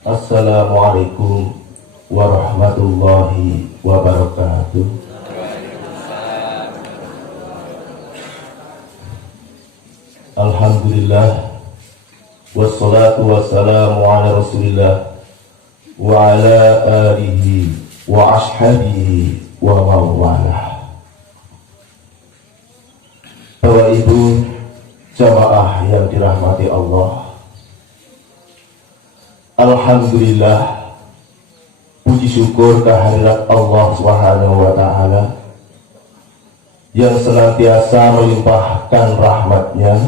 Assalamualaikum warahmatullahi wabarakatuh. Alhamdulillah, wassalatu wassalamu ala rasulillah wa ala alihi wa ashabihi wa mawalah. Bapak Ibu jamaah yang dirahmati Allah, alhamdulillah, puji syukur kehadirat Allah Subhanahu wa Ta'ala yang senantiasa melimpahkan rahmatnya,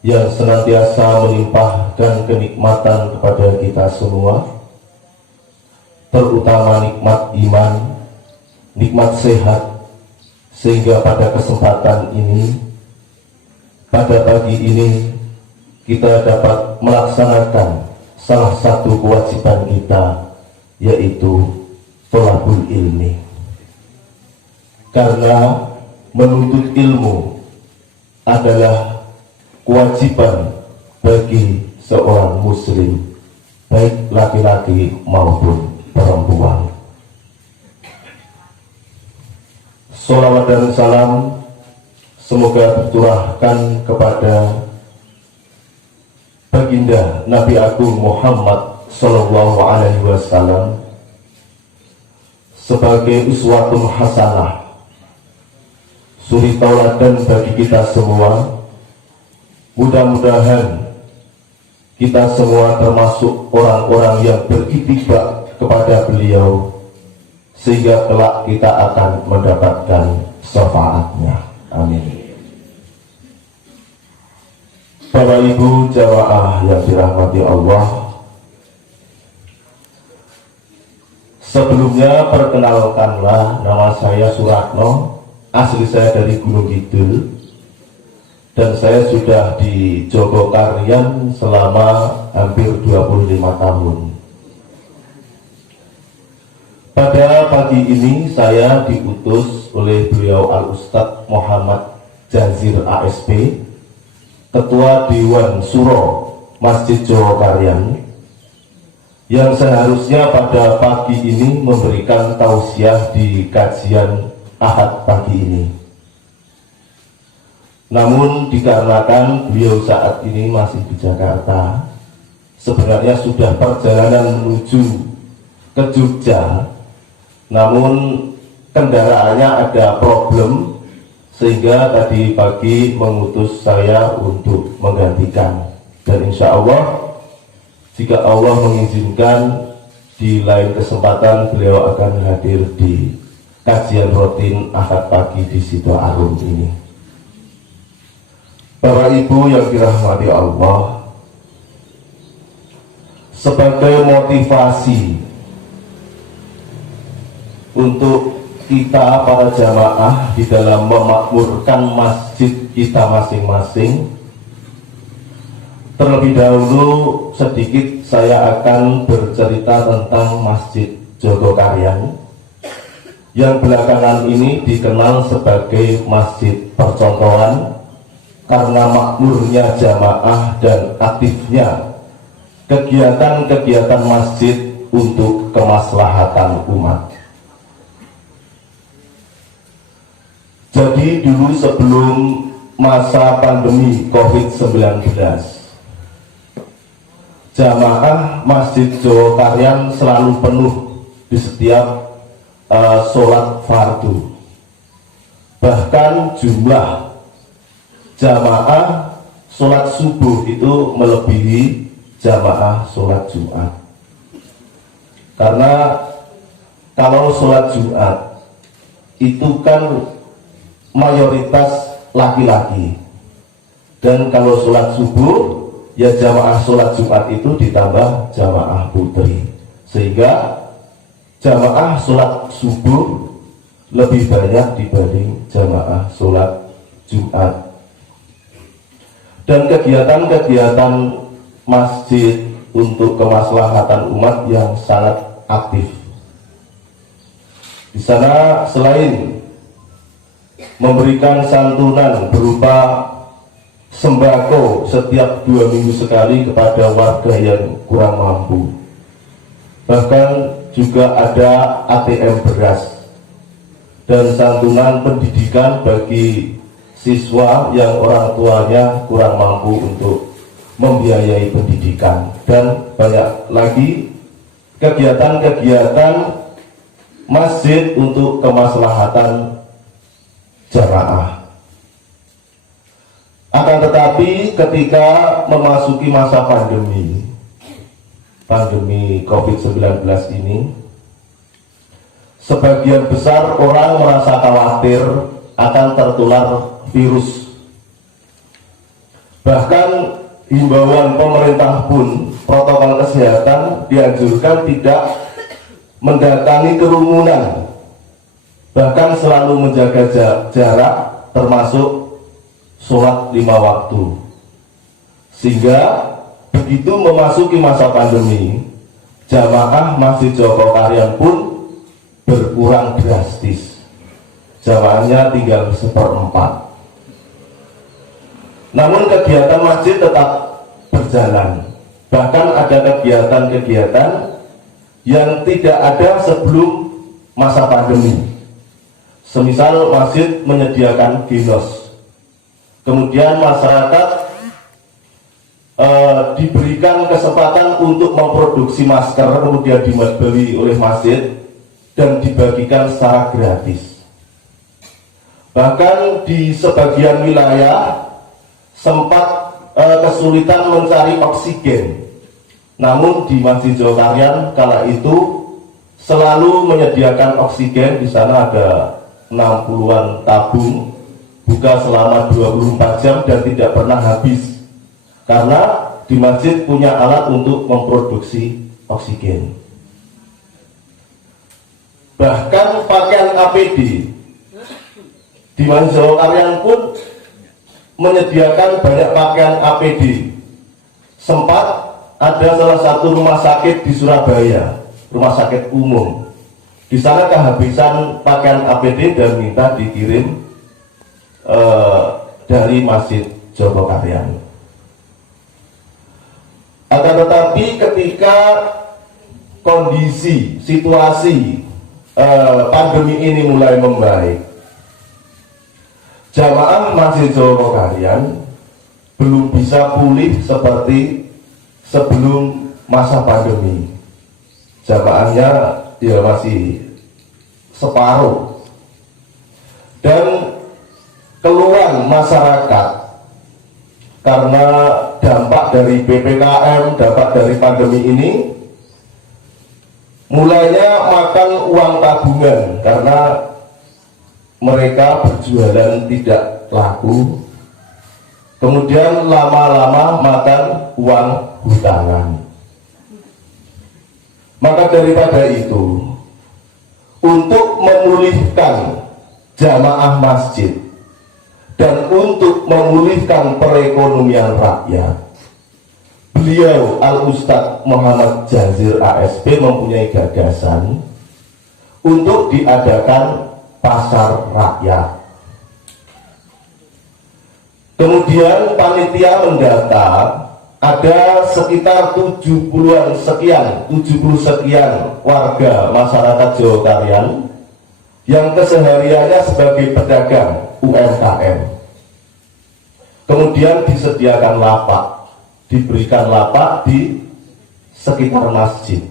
yang senantiasa melimpahkan kenikmatan kepada kita semua, terutama nikmat iman, nikmat sehat, sehingga pada kesempatan ini, pada pagi ini, kita dapat melaksanakan salah satu kewajiban kita, yaitu thalabul ilmi. Karena menuntut ilmu adalah kewajiban bagi seorang muslim, baik laki-laki maupun perempuan. Sholawat dan salam semoga tercurahkan kepada baginda Nabi Agung Muhammad Sallallahu Alaihi Wasallam sebagai uswatun hasanah, suri tauladan bagi kita semua. Mudah-mudahan kita semua termasuk orang-orang yang beritibar kepada beliau, sehingga kelak kita akan mendapatkan syafaatnya. Amin. Bapak Ibu jamaah yang dirahmati Allah, sebelumnya perkenalkanlah, nama saya Suratno, asli saya dari Gunung Kidul, dan saya sudah di Jogokarian selama hampir 25 tahun. Pada pagi ini saya diutus oleh beliau Al-Ustadz Muhammad Jazir ASP, Ketua Dewan Suro Masjid Jogokarian, yang seharusnya pada pagi ini memberikan tausiah di kajian Ahad pagi ini. Namun dikarenakan beliau saat ini masih di Jakarta, sebenarnya sudah perjalanan menuju ke Jogja, namun kendaraannya ada problem, sehingga tadi pagi mengutus saya untuk menggantikan. Dan insya Allah, jika Allah mengizinkan, di lain kesempatan beliau akan hadir di kajian rutin Ahad pagi di Sidoarum ini. Bapak Ibu yang dirahmati Allah, sebagai motivasi untuk kita para jamaah di dalam memakmurkan masjid kita masing-masing, terlebih dahulu sedikit saya akan bercerita tentang Masjid Jogokarian yang belakangan ini dikenal sebagai Masjid Percontohan karena makmurnya jamaah dan aktifnya kegiatan-kegiatan masjid untuk kemaslahatan umat. Jadi dulu sebelum masa pandemi COVID-19, jamaah Masjid Jogokarian selalu penuh di setiap sholat fardu. Bahkan jumlah jamaah sholat subuh itu melebihi jamaah sholat Jumat. Karena kalau sholat Jumat itu kan mayoritas laki-laki, dan kalau sholat subuh ya jamaah sholat Jumat itu ditambah jamaah putri, sehingga jamaah sholat subuh lebih banyak dibanding jamaah sholat Jumat. Dan kegiatan-kegiatan masjid untuk kemaslahatan umat yang sangat aktif. Di sana selain memberikan santunan berupa sembako setiap 2 minggu sekali kepada warga yang kurang mampu. Bahkan juga ada ATM beras dan santunan pendidikan bagi siswa yang orang tuanya kurang mampu untuk membiayai pendidikan, dan banyak lagi kegiatan-kegiatan masjid untuk kemaslahatan jamaah. Akan tetapi ketika memasuki masa pandemi COVID-19 ini, sebagian besar orang merasa khawatir akan tertular virus. Bahkan himbauan pemerintah pun, protokol kesehatan dianjurkan tidak mendatangi kerumunan, bahkan selalu menjaga jarak, termasuk sholat 5 waktu. Sehingga begitu memasuki masa pandemi, jamaah Masjid Joko Karyan pun berkurang drastis. Jamaahnya tinggal 1/4. Namun kegiatan masjid tetap berjalan. Bahkan ada kegiatan-kegiatan yang tidak ada sebelum masa pandemi. Semisal masjid menyediakan ginos, kemudian masyarakat diberikan kesempatan untuk memproduksi masker, kemudian dibeli oleh masjid dan dibagikan secara gratis. Bahkan di sebagian wilayah sempat kesulitan mencari oksigen. Namun di Masjid Joko Karyan kala itu selalu menyediakan oksigen. Di sana ada 60-an tabung, buka selama 24 jam dan tidak pernah habis. Karena di masjid punya alat untuk memproduksi oksigen. Bahkan pakaian APD di Masjid Joko Karyan pun menyediakan banyak pakaian APD. Sempat ada salah satu rumah sakit di Surabaya, rumah sakit umum. Di sana kehabisan pakaian APD dan minta dikirim dari Masjid Joko Karyan. Akan tetapi ketika kondisi, situasi pandemi ini mulai membaik, jamaah Masjid Joko Karyan belum bisa pulih seperti sebelum masa pandemi. Jamaahnya dia masih separuh, dan keluhan masyarakat karena dampak dari PPKM, dampak dari pandemi ini, mulainya makan uang tabungan karena mereka berjualan tidak laku, kemudian lama-lama makan uang hutangan. Maka daripada itu, untuk memulihkan jamaah masjid dan untuk memulihkan perekonomian rakyat, beliau Al-Ustadz Muhammad Jazir ASP mempunyai gagasan untuk diadakan pasar rakyat. Kemudian panitia mendata ada sekitar 70 sekian warga masyarakat Joko Karyan yang kesehariannya sebagai pedagang UMKM. Kemudian disediakan lapak, diberikan lapak di sekitar masjid,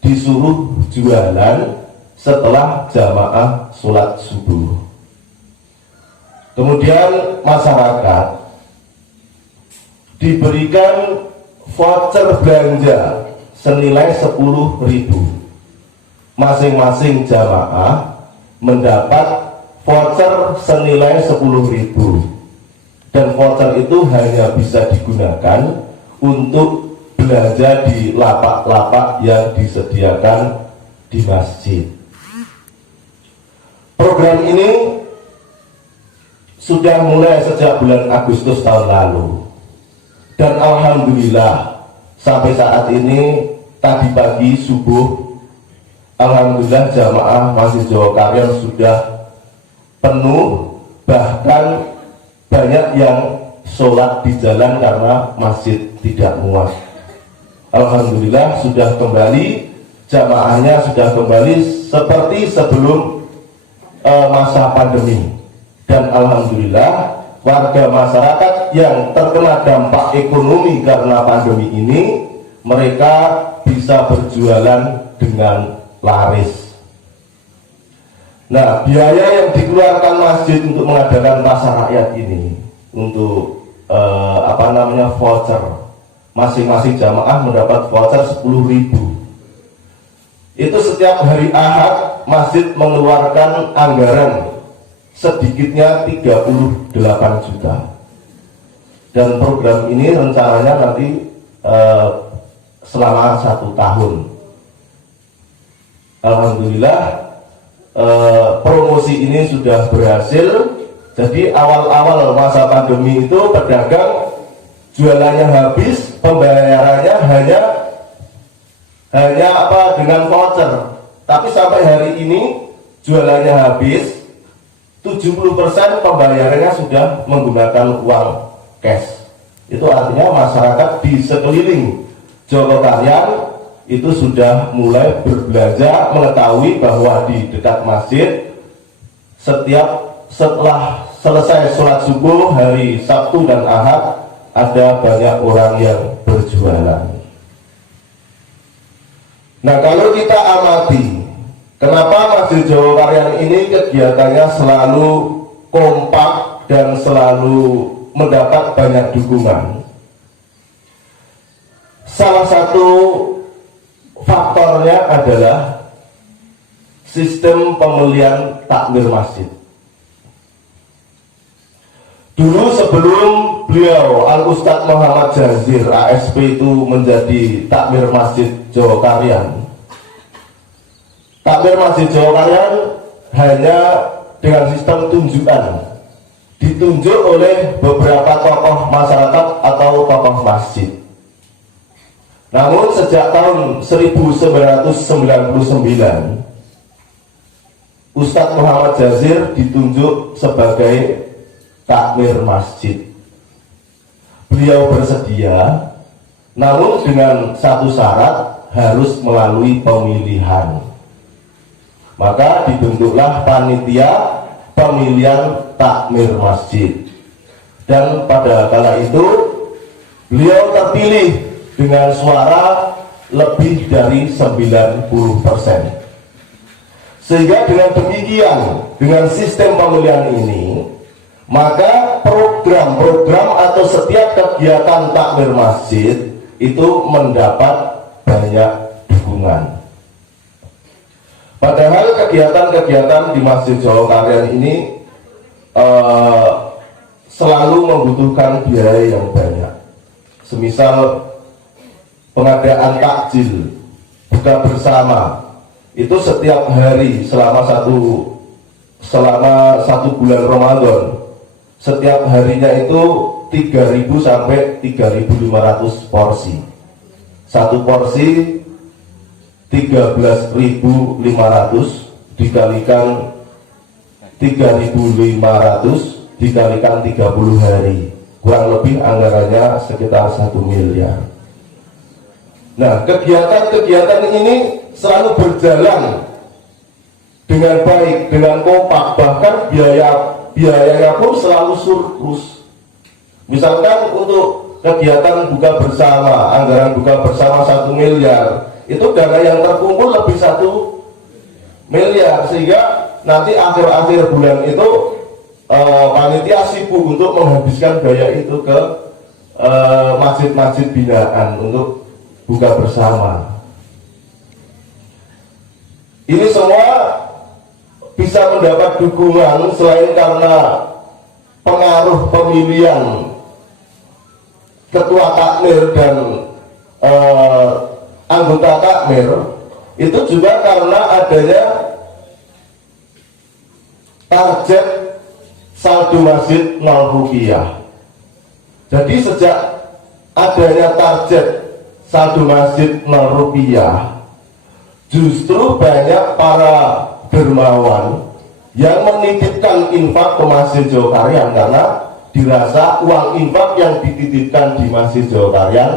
disuruh jualan setelah jamaah sholat subuh. Kemudian masyarakat diberikan voucher belanja senilai 10.000. Masing-masing jamaah mendapat voucher senilai 10.000, dan voucher itu hanya bisa digunakan untuk belanja di lapak-lapak yang disediakan di masjid. Program ini sudah mulai sejak bulan Agustus tahun lalu, dan alhamdulillah sampai saat ini, tadi pagi subuh, alhamdulillah jamaah Masjid Joko Karyan sudah penuh, bahkan banyak yang sholat di jalan karena masjid tidak muat. Alhamdulillah sudah kembali, jamaahnya sudah kembali seperti sebelum masa pandemi. Dan alhamdulillah warga masyarakat yang terkena dampak ekonomi karena pandemi ini, mereka bisa berjualan dengan laris. Nah, biaya yang dikeluarkan masjid untuk mengadakan pasar rakyat ini, untuk voucher, masing-masing jamaah mendapat voucher 10.000. Itu setiap hari Ahad masjid mengeluarkan anggaran sedikitnya 38 juta. Dan program ini rencananya nanti selama 1 tahun. Alhamdulillah promosi ini sudah berhasil. Jadi awal-awal masa pandemi itu pedagang jualannya habis, pembayarannya hanya dengan voucher. Tapi sampai hari ini jualannya habis, 70% pembayarannya sudah menggunakan uang cash. Itu artinya masyarakat di sekeliling Jogokarian itu sudah mulai berbelanja, mengetahui bahwa di dekat masjid setelah selesai sholat subuh hari Sabtu dan Ahad ada banyak orang yang berjualan. Nah, kalau kita amati kenapa Masjid Jogokarian ini kegiatannya selalu kompak dan selalu mendapat banyak dukungan, salah satu faktornya adalah sistem pemilihan takmir masjid. Dulu sebelum beliau Al-Ustadz Muhammad Jazir ASP itu menjadi takmir Masjid Jogokarian, takmir Masjid Jogokarian hanya dengan sistem tunjukan, ditunjuk oleh beberapa tokoh masyarakat atau tokoh masjid. Namun sejak tahun 1999 Ustadz Muhammad Jazir ditunjuk sebagai takmir masjid. Beliau bersedia, namun dengan satu syarat, harus melalui pemilihan. Maka dibentuklah panitia pemilihan takmir masjid. Dan pada kala itu beliau terpilih dengan suara lebih dari 90%. Sehingga dengan demikian, dengan sistem pemilihan ini, maka program-program atau setiap kegiatan takmir masjid itu mendapat banyak dukungan. Padahal kegiatan-kegiatan di Masjid Jogokarian ini selalu membutuhkan biaya yang banyak. Semisal pengadaan takjil, buka bersama, itu setiap hari selama satu bulan Ramadan, setiap harinya itu 3.000 sampai 3.500 porsi. Satu porsi 13.500 dikalikan 3.500 dikalikan 30 hari, kurang lebih anggarannya sekitar 1 miliar. Nah, kegiatan-kegiatan ini selalu berjalan dengan baik, dengan kompak, bahkan biayanya pun selalu surplus. Misalkan untuk kegiatan buka bersama, anggaran buka bersama 1 miliar, itu dana yang terkumpul lebih 1 miliar, sehingga nanti akhir-akhir bulan itu panitia sibuk untuk menghabiskan biaya itu ke masjid-masjid binaan untuk buka bersama. Ini semua bisa mendapat dukungan selain karena pengaruh pemilihan ketua takmir dan anggota takmir, itu juga karena adanya target saldo masjid 0 rupiah. Jadi sejak adanya target saldo masjid 0 rupiah, justru banyak para dermawan yang menitipkan infak ke Masjid Jogokarian, karena dirasa uang infak yang dititipkan di Masjid Jawa Tarian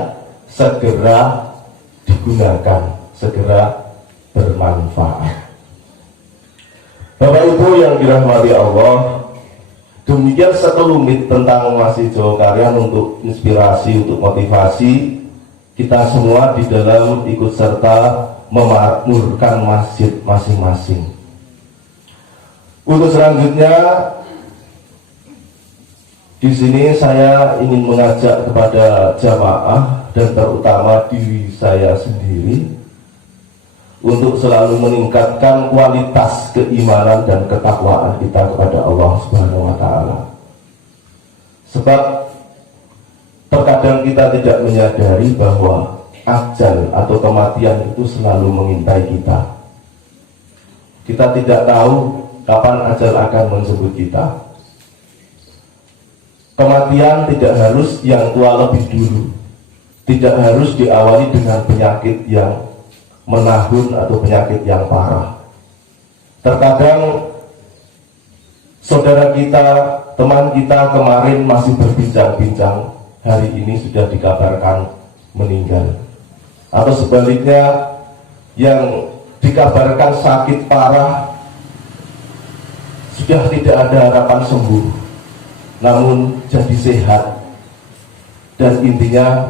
segera digunakan, segera bermanfaat. Bapak Ibu yang dirahmati Allah, demikian sekelumit tentang Masjid Jawa Tarian untuk inspirasi, untuk motivasi kita semua di dalam ikut serta memakmurkan masjid masing-masing. Untuk selanjutnya, di sini saya ingin mengajak kepada jamaah dan terutama diri saya sendiri untuk selalu meningkatkan kualitas keimanan dan ketakwaan kita kepada Allah Subhanahu wa Ta'ala. Sebab terkadang kita tidak menyadari bahwa ajal atau kematian itu selalu mengintai kita. Kita tidak tahu kapan ajal akan menjemput kita. Kematian tidak harus yang tua lebih dulu, tidak harus diawali dengan penyakit yang menahun atau penyakit yang parah. Terkadang saudara kita, teman kita kemarin masih berbincang-bincang, hari ini sudah dikabarkan meninggal. Atau sebaliknya, yang dikabarkan sakit parah sudah tidak ada harapan sembuh, namun jadi sehat. Dan intinya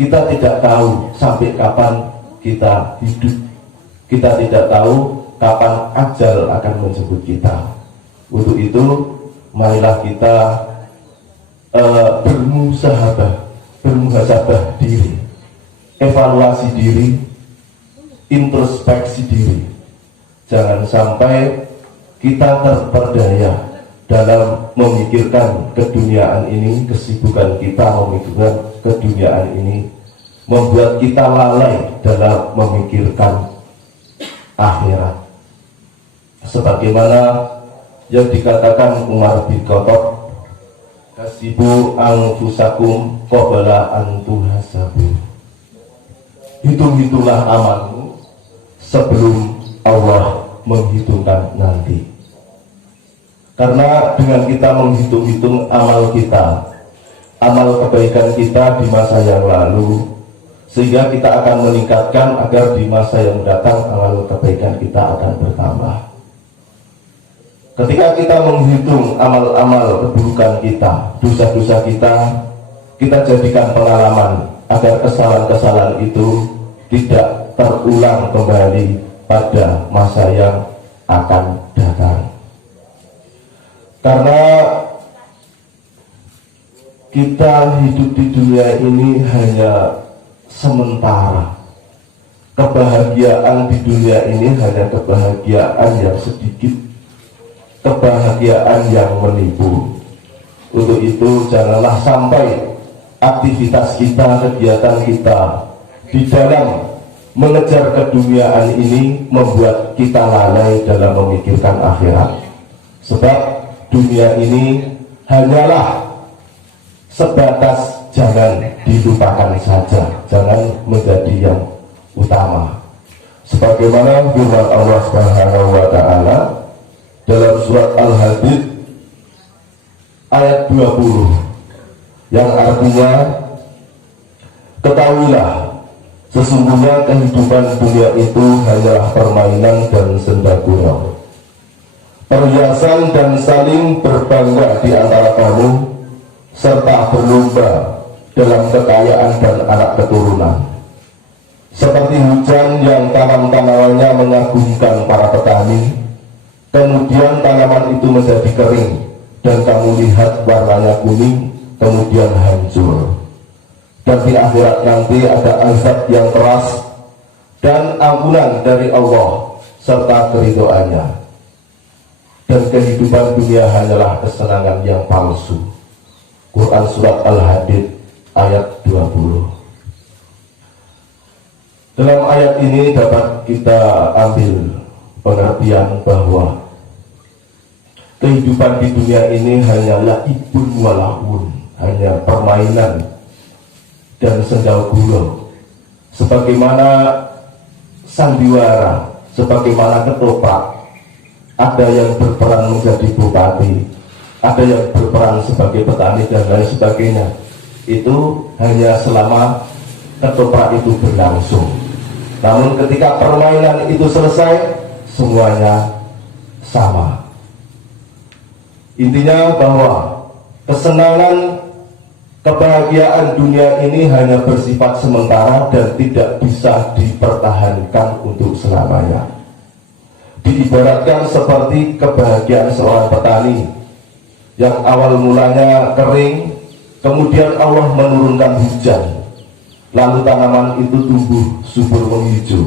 kita tidak tahu sampai kapan kita hidup, kita tidak tahu kapan ajal akan menjemput kita. Untuk itu marilah kita bermuhasabah diri, evaluasi diri, introspeksi diri. Jangan sampai kita terperdaya dalam memikirkan keduniaan ini, kesibukan kita memikirkan keduniaan ini membuat kita lalai dalam memikirkan akhirat. Sebagaimana yang dikatakan Umar bin Khattab, hasibu anfusakum qabla an tuhasabu. Hitung-hitunglah amalmu sebelum Allah menghitungkan nanti. Karena dengan kita menghitung-hitung amal kita, amal kebaikan kita di masa yang lalu, sehingga kita akan meningkatkan agar di masa yang datang amal kebaikan kita akan bertambah. Ketika kita menghitung amal-amal keburukan kita, dosa-dosa kita jadikan pengalaman agar kesalahan-kesalahan itu tidak terulang kembali pada masa yang akan datang. Karena kita hidup di dunia ini hanya sementara. Kebahagiaan di dunia ini hanya kebahagiaan yang sedikit, kebahagiaan yang menipu. Untuk itu janganlah sampai aktivitas kita, kegiatan kita di dalam mengejar keduniaan ini membuat kita lalai dalam memikirkan akhirat. Sebab dunia ini hanyalah sebatas, jangan dilupakan saja, jangan menjadi yang utama. Sebagaimana firman Allah Subhanahu wa Ta'ala dalam surat Al-Hadid ayat 20 yang artinya, ketahuilah sesungguhnya kehidupan dunia itu hanyalah permainan dan senda gurau, perhiasan dan saling berbangga di antara kamu, serta berlomba dalam kekayaan dan anak keturunan. Seperti hujan yang tanam-tanamannya mengagumkan para petani, kemudian tanaman itu menjadi kering, dan kamu lihat warnanya kuning, kemudian hancur. Dan di akhirat nanti ada azab yang keras dan ampunan dari Allah serta keridhoannya. Dan kehidupan dunia hanyalah kesenangan yang palsu. Quran surat Al-Hadid ayat 20. Dalam ayat ini dapat kita ambil pengertian bahwa kehidupan di dunia ini hanyalah ibun walahun, hanya permainan dan senda gurau. Sebagaimana sandiwara, sebagaimana ketoprak, ada yang berperan menjadi bupati, ada yang berperan sebagai petani dan lain sebagainya. Itu hanya selama ketoprak itu berlangsung. Namun ketika permainan itu selesai, semuanya sama. Intinya bahwa kesenangan, kebahagiaan dunia ini hanya bersifat sementara dan tidak bisa dipertahankan untuk selamanya. Diibaratkan seperti kebahagiaan seorang petani yang awal mulanya kering, kemudian Allah menurunkan hujan, lalu tanaman itu tumbuh subur menghijau,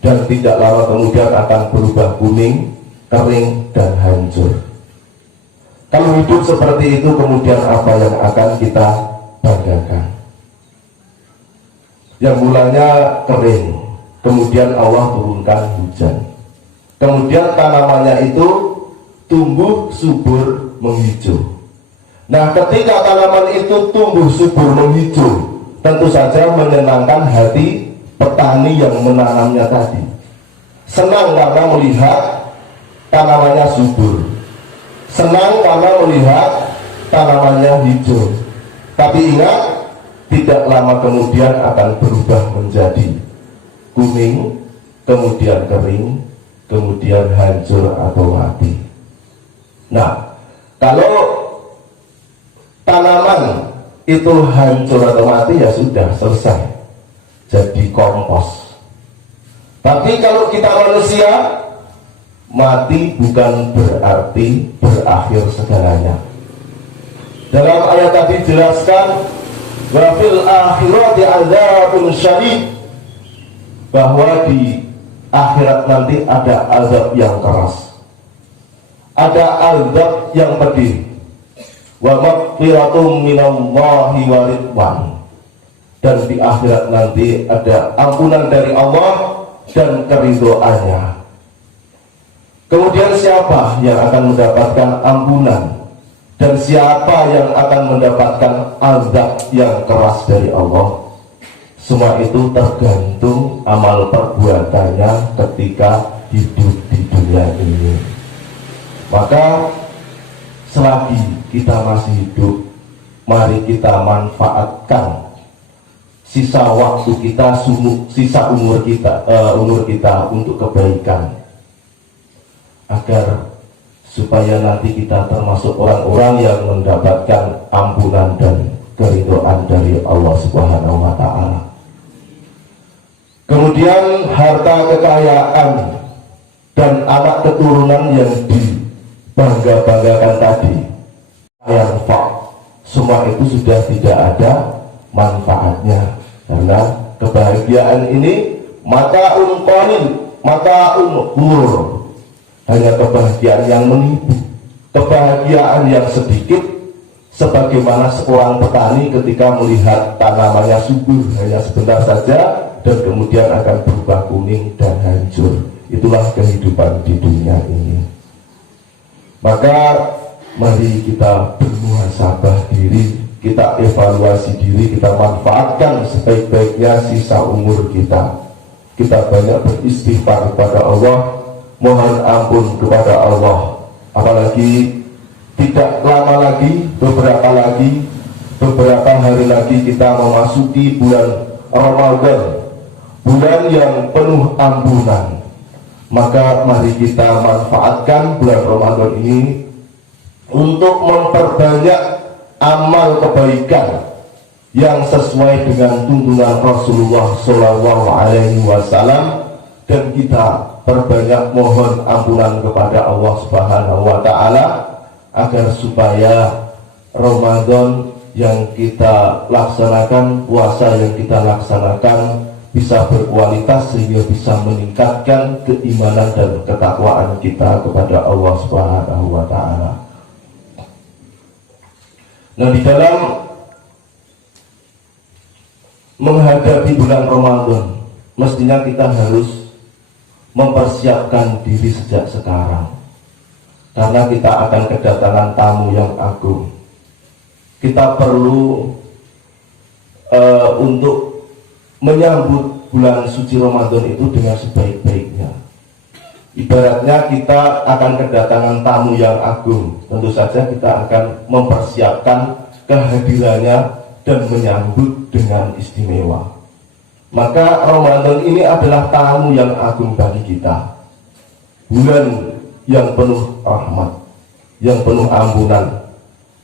dan tidak lama kemudian akan berubah kuning, kering, dan hancur. Kalau hidup seperti itu, kemudian apa yang akan kita banggakan? Yang mulanya kering, kemudian Allah turunkan hujan, kemudian tanamannya itu tumbuh subur menghijau. Nah, ketika tanaman itu tumbuh subur menghijau, tentu saja menyenangkan hati petani yang menanamnya tadi. Senang karena melihat tanamannya subur, senang karena melihat tanamannya hijau. Tapi ingat, tidak lama kemudian akan berubah menjadi kuning, kemudian kering, kemudian hancur atau mati. Nah, kalau tanaman itu hancur atau mati, ya sudah selesai, jadi kompos. Tapi kalau kita manusia, mati bukan berarti berakhir segalanya. Dalam ayat tadi jelaskan, wa fil akhirati adzabun syadid, bahwa di akhirat nanti ada azab yang keras, ada azab yang pedih. Wa maghfiratum minallahi wa ridwan, dan di akhirat nanti ada ampunan dari Allah dan keridhoannya. Kemudian siapa yang akan mendapatkan ampunan dan siapa yang akan mendapatkan azab yang keras dari Allah? Semua itu tergantung amal perbuatannya ketika hidup di dunia ini. Maka selagi kita masih hidup, mari kita manfaatkan sisa waktu kita, sisa umur kita untuk kebaikan, agar supaya nanti kita termasuk orang-orang yang mendapatkan ampunan dan keridhaan dari Allah Subhanahu wa Ta'ala. Kemudian harta kekayaan dan anak keturunan yang dibangga-banggakan tadi, yang semua itu sudah tidak ada manfaatnya, karena kebahagiaan ini mata'un qalil, mata'un ghurur, hanya kebahagiaan yang menipu, kebahagiaan yang sedikit, sebagaimana seorang petani ketika melihat tanamannya subur hanya sebentar saja dan kemudian akan berubah kuning dan hancur. Itulah kehidupan di dunia ini. Maka mari kita bermuhasabah diri, kita evaluasi diri, kita manfaatkan sebaik-baiknya sisa umur kita. Kita banyak beristighfar kepada Allah, mohon ampun kepada Allah. Apalagi tidak lama lagi, beberapa hari lagi kita memasuki bulan Ramadan, bulan yang penuh ampunan. Maka mari kita manfaatkan bulan Ramadan ini untuk memperbanyak amal kebaikan yang sesuai dengan tuntunan Rasulullah SAW, dan kita perbanyak mohon ampunan kepada Allah Subhanahu wa Ta'ala, agar supaya Ramadan yang kita laksanakan, puasa yang kita laksanakan bisa berkualitas, sehingga bisa meningkatkan keimanan dan ketakwaan kita kepada Allah Subhanahu wa Ta'ala. Nah, di dalam menghadapi bulan Ramadan, mestinya kita harus mempersiapkan diri sejak sekarang, karena kita akan kedatangan tamu yang agung. Kita perlu untuk menyambut bulan suci Ramadan itu dengan sebaik-baiknya. Ibaratnya kita akan kedatangan tamu yang agung, tentu saja kita akan mempersiapkan kehadirannya dan menyambut dengan istimewa. Maka Ramadan ini adalah tamu yang agung bagi kita, bulan yang penuh rahmat, yang penuh ampunan.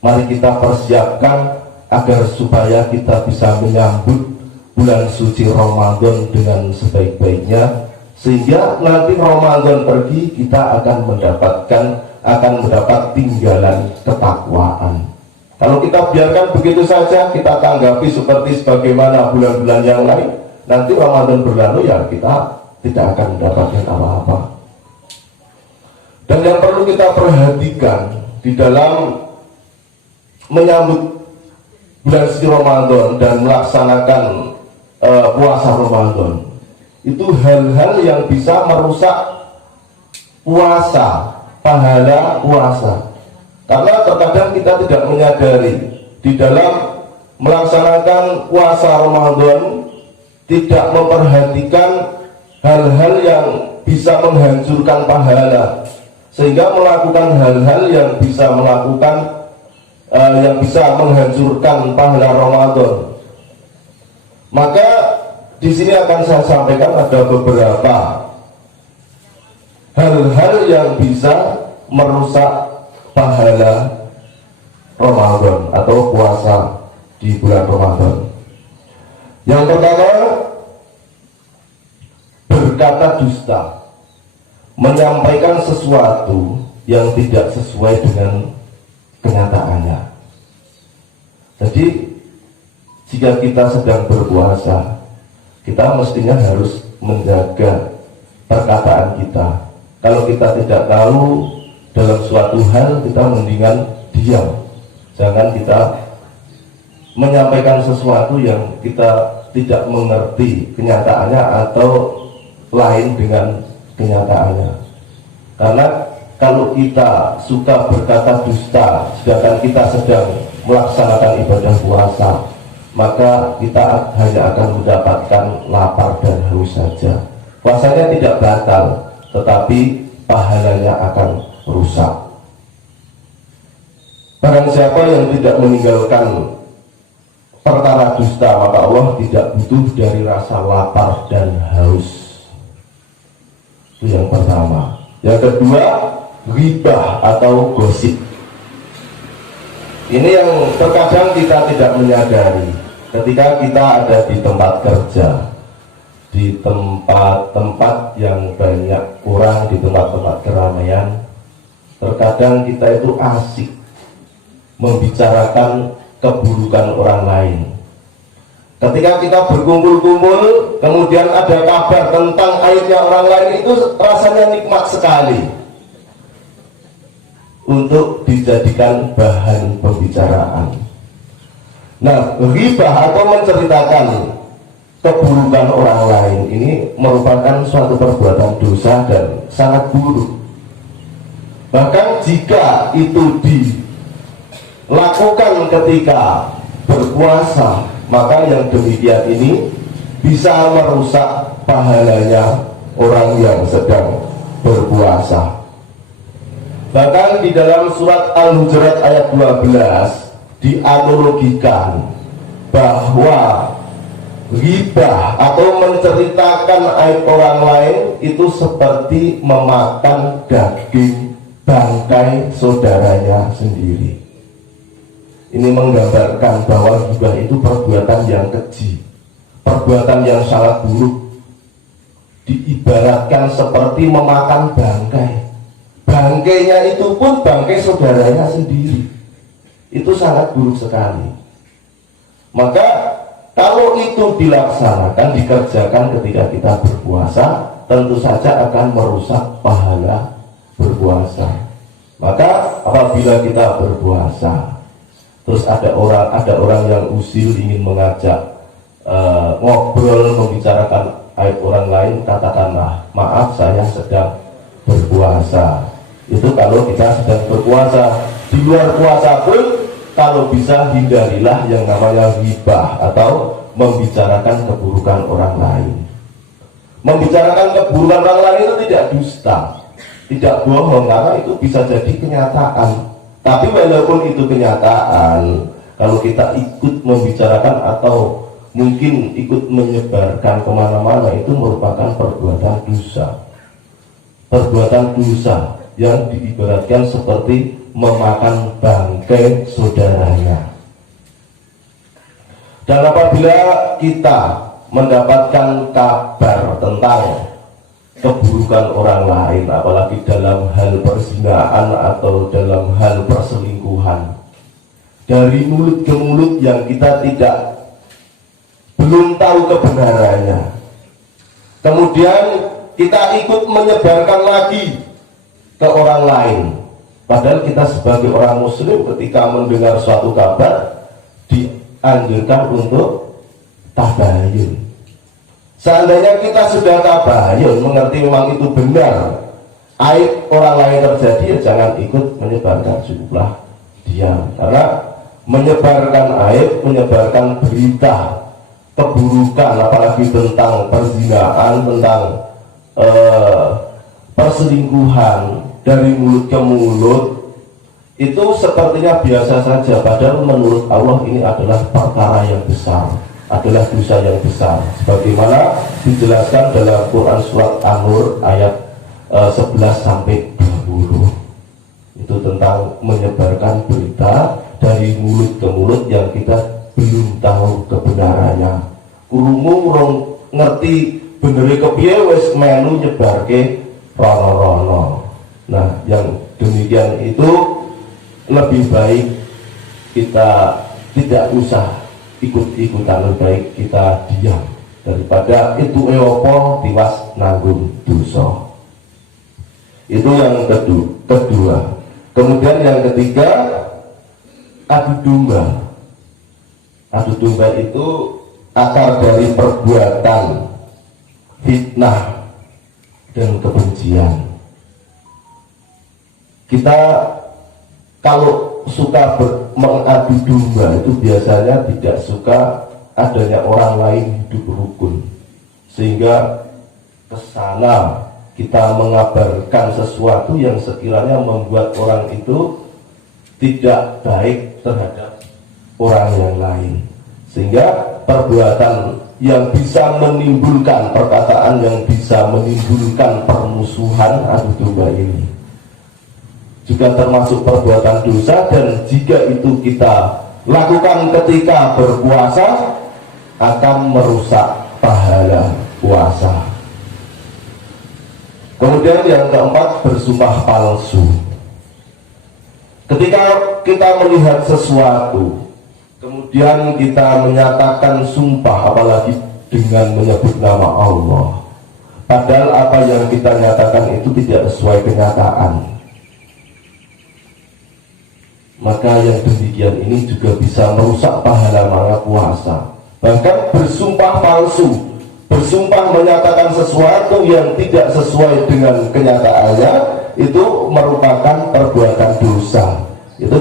Mari kita persiapkan agar supaya kita bisa menyambut bulan suci Ramadan dengan sebaik-baiknya, sehingga nanti Ramadan pergi kita akan mendapat tinggalan ketakwaan. Kalau kita biarkan begitu saja, kita tanggapi seperti sebagaimana bulan-bulan yang lain, nanti Ramadan berlalu ya kita tidak akan mendapatkan apa-apa. Dan yang perlu kita perhatikan di dalam menyambut bulan suci Ramadan dan melaksanakan puasa Ramadan, itu hal-hal yang bisa merusak puasa, pahala puasa. Karena terkadang kita tidak menyadari di dalam melaksanakan puasa Ramadan, tidak memperhatikan hal-hal yang bisa menghancurkan pahala, sehingga melakukan hal-hal yang bisa menghancurkan pahala Ramadan. Maka di sini akan saya sampaikan ada beberapa hal-hal yang bisa merusak pahala Ramadan atau puasa di bulan Ramadan. Yang pertama, berkata dusta, menyampaikan sesuatu yang tidak sesuai dengan kenyataannya. Jadi jika kita sedang berpuasa, kita mestinya harus menjaga perkataan kita. Kalau kita tidak tahu dalam suatu hal, kita mendingan diam. Jangan kita menyampaikan sesuatu yang kita tidak mengerti kenyataannya atau lain dengan kenyataannya. Karena kalau kita suka berkata dusta sedangkan kita sedang melaksanakan ibadah puasa, maka kita hanya akan mendapatkan lapar dan haus saja. Puasanya tidak batal, tetapi pahalanya akan rusak. Barang siapa yang tidak meninggalkan perkara dusta, maka Allah tidak butuh dari rasa lapar dan haus. Itu yang pertama. Yang kedua, ghibah atau gosip. Ini yang terkadang kita tidak menyadari. Ketika kita ada di tempat kerja, di tempat-tempat yang banyak orang, di tempat-tempat keramaian, terkadang kita itu asik membicarakan keburukan orang lain. Ketika kita berkumpul-kumpul, kemudian ada kabar tentang aibnya orang lain, itu rasanya nikmat sekali untuk dijadikan bahan pembicaraan. Nah, ghibah atau menceritakan keburukan orang lain ini merupakan suatu perbuatan dosa dan sangat buruk. Bahkan jika itu dilakukan ketika berpuasa, maka yang demikian ini bisa merusak pahalanya orang yang sedang berpuasa. Bahkan di dalam surat Al-Hujurat ayat 12 dianalogikan bahwa ghibah atau menceritakan aib orang lain itu seperti memakan daging bangkai saudaranya sendiri. Ini menggambarkan bahwa ghibah itu perbuatan yang keji, perbuatan yang sangat buruk. Diibaratkan seperti memakan bangkai. Bangkainya itu pun bangkai saudaranya sendiri. Itu sangat buruk sekali. Maka kalau itu dilaksanakan, dikerjakan ketika kita berpuasa, tentu saja akan merusak pahala berpuasa. Maka apabila kita berpuasa, terus ada orang yang usil ingin mengajak ngobrol, membicarakan aib orang lain, katakanlah, maaf saya sedang berpuasa. Itu kalau kita sedang berpuasa. Di luar puasa pun kalau bisa hindarilah yang namanya ghibah atau membicarakan keburukan orang lain. Membicarakan keburukan orang lain itu tidak dusta, tidak bohong, karena itu bisa jadi kenyataan. Tapi walaupun itu kenyataan, kalau kita ikut membicarakan atau mungkin ikut menyebarkan kemana-mana, itu merupakan perbuatan dosa. Perbuatan dosa yang diibaratkan seperti memakan bangkai saudaranya. Dan apabila kita mendapatkan kabar tentang keburukan orang lain, apalagi dalam hal perzinahan atau dalam hal perselingkuhan, dari mulut ke mulut yang kita belum tahu kebenarannya, kemudian kita ikut menyebarkan lagi ke orang lain, padahal kita sebagai orang muslim ketika mendengar suatu kabar dianjurkan untuk tabayun. Seandainya kita sudah tabayun, mengerti memang itu benar, aib orang lain terjadi, ya jangan ikut menyebarkan, cukuplah diam. Karena menyebarkan aib, menyebarkan berita keburukan, apalagi tentang perzinahan, tentang perselingkuhan dari mulut ke mulut, itu sepertinya biasa saja, padahal menurut Allah ini adalah perkara yang besar, adalah dosa yang besar, sebagaimana dijelaskan dalam Quran surat An-Nur ayat 11-20. Itu tentang menyebarkan berita dari mulut ke mulut yang kita belum tahu kebenarannya. Kurumu rong ngerti benere kepiye wis melu nyebarke rono-rono. Nah, yang demikian itu lebih baik kita tidak usah ikut-ikutan, lebih baik kita diam daripada itu eopo tiwas nanggung dosa. Itu yang kedua. Kemudian yang ketiga, adu domba. Adu domba itu akar dari perbuatan fitnah dan kebencian. Kita kalau suka mengadu domba itu biasanya tidak suka adanya orang lain hidup rukun, sehingga kesana kita mengabarkan sesuatu yang sekiranya membuat orang itu tidak baik terhadap orang yang lain, sehingga perbuatan yang bisa menimbulkan, perkataan yang bisa menimbulkan permusuhan, adu domba ini juga termasuk perbuatan dosa. Dan jika itu kita lakukan ketika berpuasa, akan merusak pahala puasa. Kemudian yang keempat, bersumpah palsu. Ketika kita melihat sesuatu, kemudian kita menyatakan sumpah, apalagi dengan menyebut nama Allah, padahal apa yang kita nyatakan itu tidak sesuai kenyataan, maka yang demikian ini juga bisa merusak pahala mara puasa. Bahkan bersumpah palsu, bersumpah menyatakan sesuatu yang tidak sesuai dengan kenyataannya, itu merupakan perbuatan dosa. Itu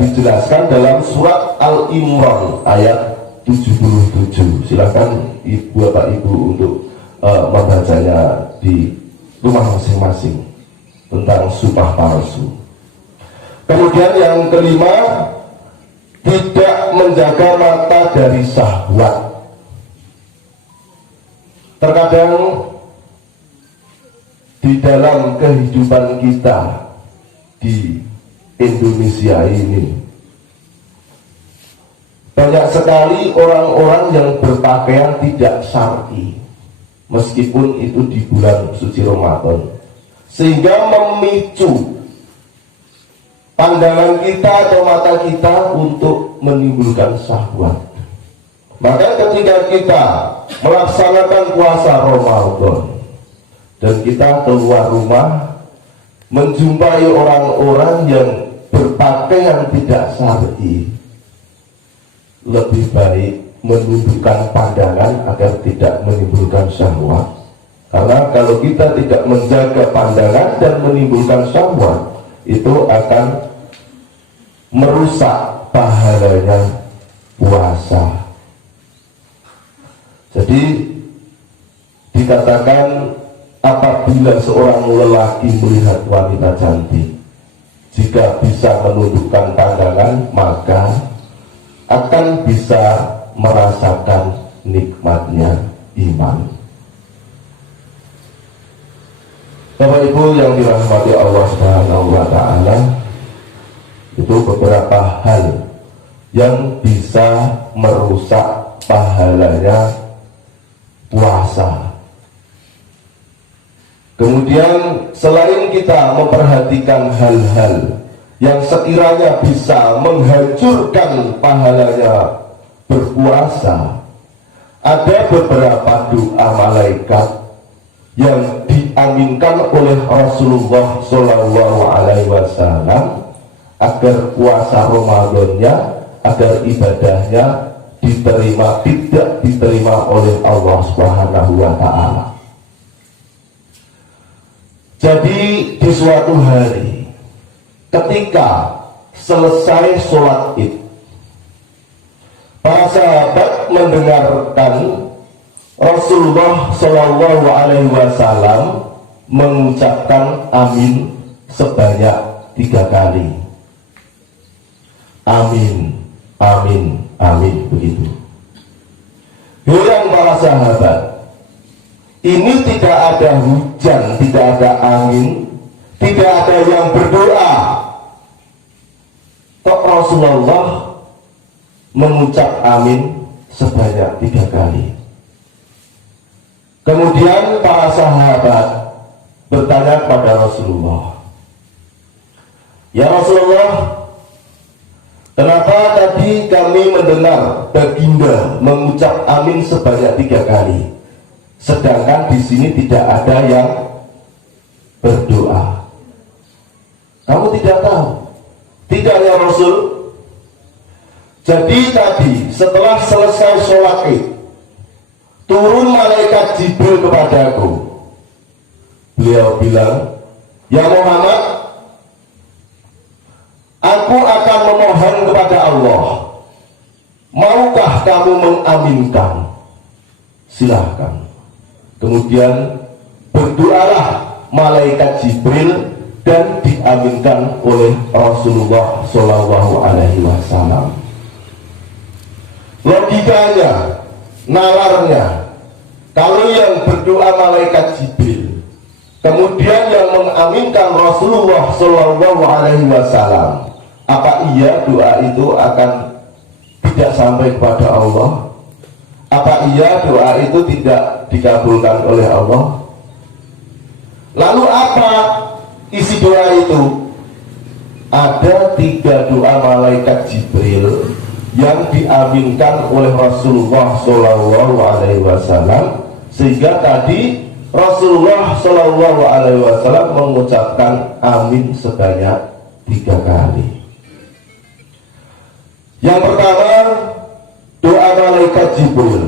dijelaskan dalam surat Al-Imran ayat 77. Silakan ibu bapak ibu untuk membacanya di rumah masing-masing tentang sumpah palsu. Kemudian yang kelima, tidak menjaga mata dari syahwat. Terkadang di dalam kehidupan kita di Indonesia ini banyak sekali orang-orang yang berpakaian tidak syar'i, meskipun itu di bulan suci Ramadan, sehingga memicu pandangan kita atau mata kita untuk menimbulkan syahwat. Maka ketika kita melaksanakan puasa Ramadan dan kita keluar rumah menjumpai orang-orang yang berpakaian tidak syar'i, lebih baik menundukkan pandangan agar tidak menimbulkan syahwat. Karena kalau kita tidak menjaga pandangan dan menimbulkan syahwat, itu akan merusak pahalanya puasa. Jadi dikatakan apabila apabila seorang lelaki melihat wanita cantik, jika bisa menundukkan pandangan, maka akan bisa merasakan nikmatnya iman. Bapak Ibu yang dirahmati Allah Subhanahu wa Ta'ala, itu beberapa hal yang bisa merusak pahalanya puasa. Kemudian selain kita memperhatikan hal-hal yang sekiranya bisa menghancurkan pahalanya berpuasa, ada beberapa doa malaikat yang diaminkan oleh Rasulullah Shallallahu Alaihi Wasallam agar puasa Ramadannya, agar ibadahnya tidak diterima oleh Allah Subhanahu wa Ta'ala. Jadi di suatu hari ketika selesai sholat Id, para sahabat mendengarkan Rasulullah Shallallahu Alaihi Wasallam mengucapkan amin sebanyak 3 kali. Amin, amin, amin, begitu. Heran para sahabat, ini tidak ada hujan, tidak ada angin, tidak ada yang berdoa. Tok Rasulullah mengucap amin sebanyak 3 kali. Kemudian para sahabat bertanya kepada Rasulullah, "Ya Rasulullah, kenapa tadi kami mendengar baginda mengucap amin sebanyak 3 kali, sedangkan di sini tidak ada yang berdoa?" Kamu tidak tahu? Tidak ya Rasul. Jadi tadi setelah selesai sholat Id, turun malaikat Jibril kepadaku. Beliau bilang, "Ya Muhammad, aku akan memohon kepada Allah. Maukah kamu mengaminkan? Silahkan." Kemudian berdoalah malaikat Jibril dan diaminkan oleh Rasulullah Shallallahu Alaihi Wasallam. Logikanya, nalarnya, kalau yang berdoa malaikat Jibril, kemudian yang mengaminkan Rasulullah Shallallahu Alaihi Wasallam, apa iya doa itu akan tidak sampai kepada Allah? Apa iya doa itu tidak dikabulkan oleh Allah? Lalu apa isi doa itu? Ada 3 doa malaikat Jibril yang diaminkan oleh Rasulullah Shallallahu Alaihi Wasallam, sehingga tadi Rasulullah Shallallahu Alaihi Wasallam mengucapkan amin sebanyak 3 kali. Yang pertama, doa malaikat Jibril.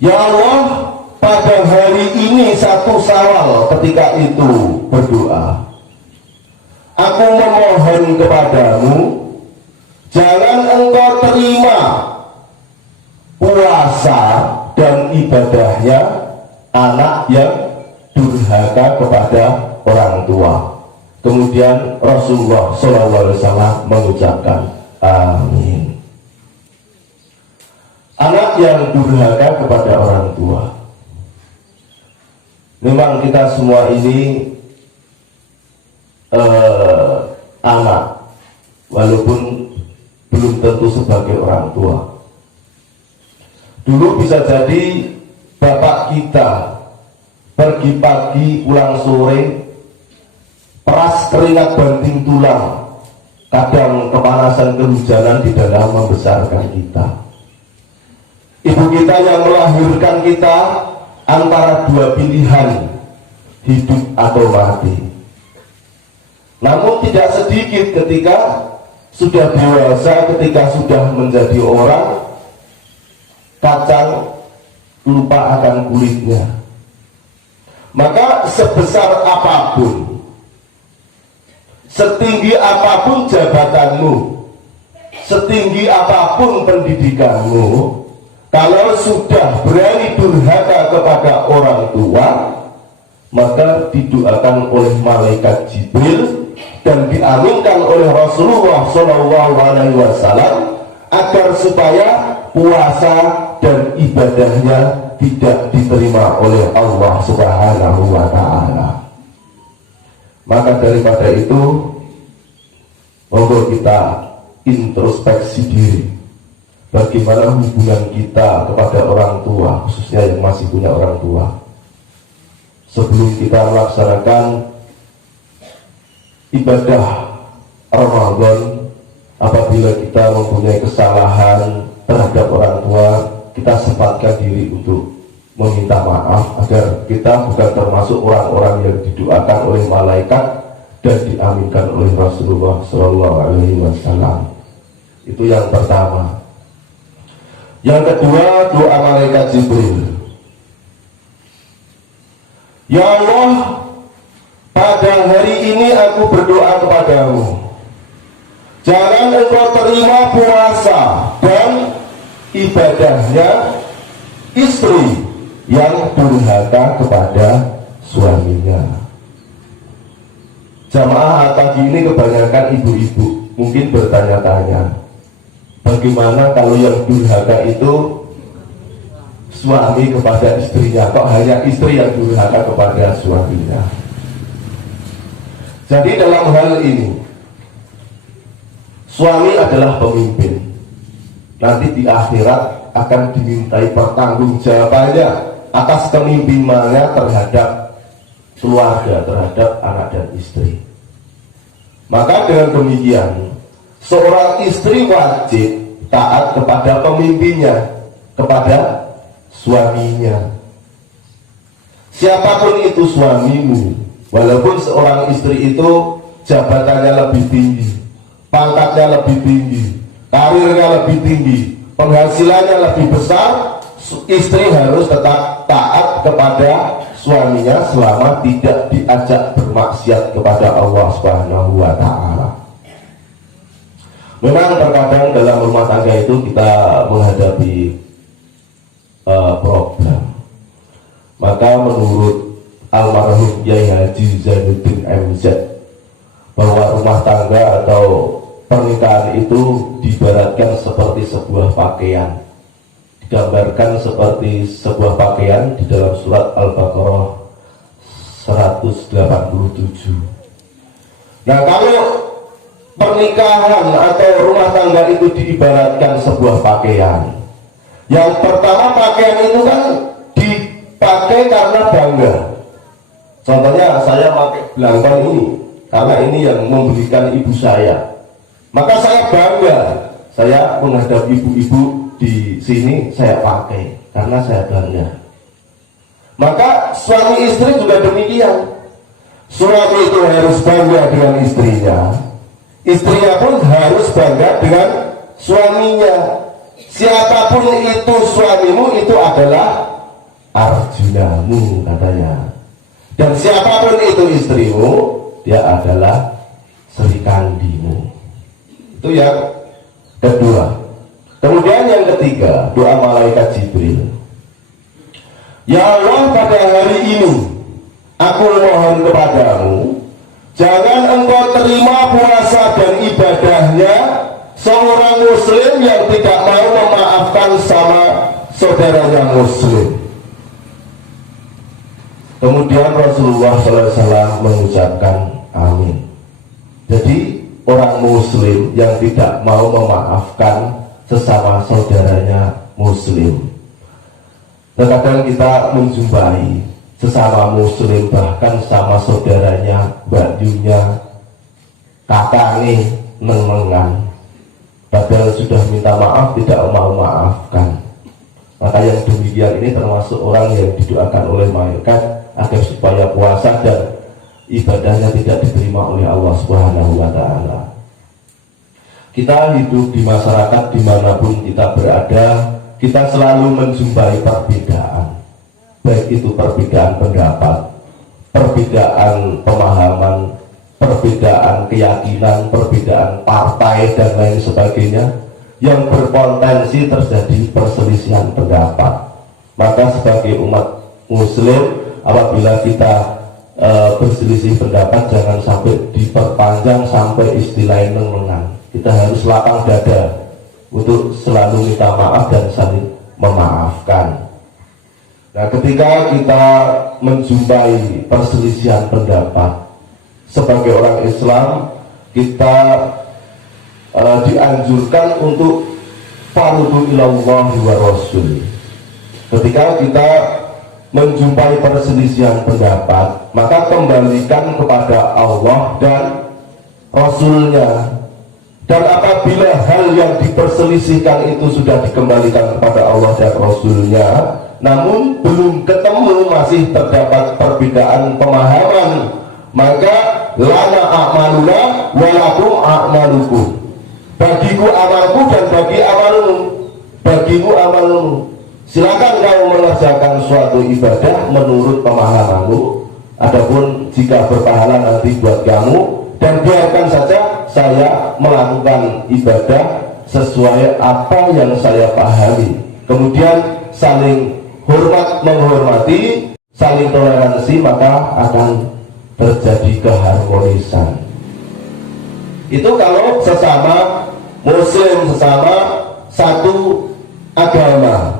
Ya Allah, pada hari ini 1 Syawal ketika itu berdoa, aku memohon kepadamu, jangan engkau terima puasa dan ibadahnya anak yang durhaka kepada orang tua. Kemudian Rasulullah SAW mengucapkan amin. Anak yang durhaka kepada orang tua. Memang kita semua ini anak, walaupun belum tentu sebagai orang tua. Dulu bisa jadi bapak kita pergi pagi pulang sore, peras keringat banting tulang, kadang kepanasan kehujanan di dalam membesarkan kita. Ibu kita yang melahirkan kita antara 2 pilihan, hidup atau mati. Namun tidak sedikit ketika sudah dewasa, ketika sudah menjadi orang, kacang lupa akan kulitnya. Maka sebesar apapun, setinggi apapun jabatanmu, setinggi apapun pendidikanmu, kalau sudah berani durhaka kepada orang tua, maka didoakan oleh malaikat Jibril dan diaminkan oleh Rasulullah SAW agar supaya puasa dan ibadahnya tidak diterima oleh Allah Subhanahu wa Ta'ala. Maka daripada itu, monggo kita introspeksi diri, bagaimana hubungan kita kepada orang tua, khususnya yang masih punya orang tua. Sebelum kita melaksanakan ibadah Ramadan, apabila kita mempunyai kesalahan terhadap orang tua, kita sempatkan diri untuk meminta maaf agar kita bukan termasuk orang-orang yang didoakan oleh malaikat dan diaminkan oleh Rasulullah SAW. Itu yang pertama. Yang kedua, doa malaikat Jibril. Ya Allah, pada hari ini aku berdoa kepadamu, jangan engkau terima puasa dan ibadahnya istri yang durhaka kepada suaminya. Jamaah pagi ini kebanyakan ibu-ibu mungkin bertanya-tanya, bagaimana kalau yang durhaka itu suami kepada istrinya, kok hanya istri yang durhaka kepada suaminya? Jadi dalam hal ini, suami adalah pemimpin. Nanti di akhirat akan dimintai pertanggungjawabannya atas kemimpinannya terhadap keluarga, terhadap anak dan istri. Maka dengan demikian, seorang istri wajib taat kepada pemimpinnya, kepada suaminya. Siapapun itu suamimu, walaupun seorang istri itu jabatannya lebih tinggi, pangkatnya lebih tinggi, karirnya lebih tinggi, penghasilannya lebih besar, istri harus tetap taat kepada suaminya selama tidak diajak bermaksiat kepada Allah Subhanahu wa Ta'ala. Memang terkadang dalam rumah tangga itu kita menghadapi problem. Maka menurut almarhum Kiai Haji Zainuddin MZ, bahwa rumah tangga atau pernikahan itu diibaratkan seperti sebuah pakaian, digambarkan seperti sebuah pakaian di dalam surat Al-Baqarah 187. Nah, kalau pernikahan atau rumah tangga itu diibaratkan sebuah pakaian, yang pertama pakaian itu kan dipakai karena bangga. Contohnya saya pakai belangkon ini karena ini yang memberikan ibu saya, maka saya bangga. Saya menghadap ibu-ibu di sini saya pakai karena saya bangga. Maka suami istri juga demikian. Suami itu harus bangga dengan istrinya, istrinya pun harus bangga dengan suaminya. Siapapun itu suamimu, itu adalah arjunamu katanya. Dan siapapun itu istrimu, dia adalah serikandimu. Itu yang kedua. Kemudian yang ketiga, doa malaikat Jibril. Ya Allah, pada hari ini aku mohon kepadamu, jangan engkau terima puasa dan ibadahnya seorang muslim yang tidak mau memaafkan sama saudaranya muslim. Kemudian Rasulullah SAW mengucapkan amin. Jadi orang muslim yang tidak mau memaafkan sesama saudaranya muslim. Terkadang kita menjumpai sesama muslim, bahkan sama saudaranya, bajunya, kakaknya, nengengan, padahal sudah minta maaf tidak mau maafkan. Maka yang demikian ini termasuk orang yang didoakan oleh malaikat agar supaya puasa dan ibadahnya tidak diterima oleh Allah Subhanahu wa Ta'ala. Kita hidup di masyarakat dimanapun kita berada, kita selalu menjumpai perbedaan, baik itu perbedaan pendapat, perbedaan pemahaman, perbedaan keyakinan, perbedaan partai dan lain sebagainya, yang berpotensi terjadi perselisihan pendapat. Maka sebagai umat muslim, apabila kita berselisih pendapat jangan sampai diperpanjang sampai istilahnya menang. Kita harus lapang dada untuk selalu minta maaf dan saling memaafkan. Nah, ketika kita menjumpai perselisihan pendapat sebagai orang Islam, kita dianjurkan untuk farudhu ilallahi wa rasul. Ketika kita menjumpai perselisihan pendapat, maka kembalikan kepada Allah dan Rasulnya. Dan apabila hal yang diperselisihkan itu sudah dikembalikan kepada Allah dan Rasulnya, namun belum ketemu, masih terdapat perbedaan pemahaman, maka lana a'maluna walakum a'malukum, bagiku amalku dan bagi amalmu, bagimu amalmu. Silakan kamu mengerjakan suatu ibadah menurut pemahamanmu, adapun jika berpahala nanti buat kamu, dan biarkan saja saya melakukan ibadah sesuai apa yang saya pahami. Kemudian saling hormat menghormati, saling toleransi, maka akan terjadi keharmonisan. Itu kalau sesama muslim, sesama satu agama.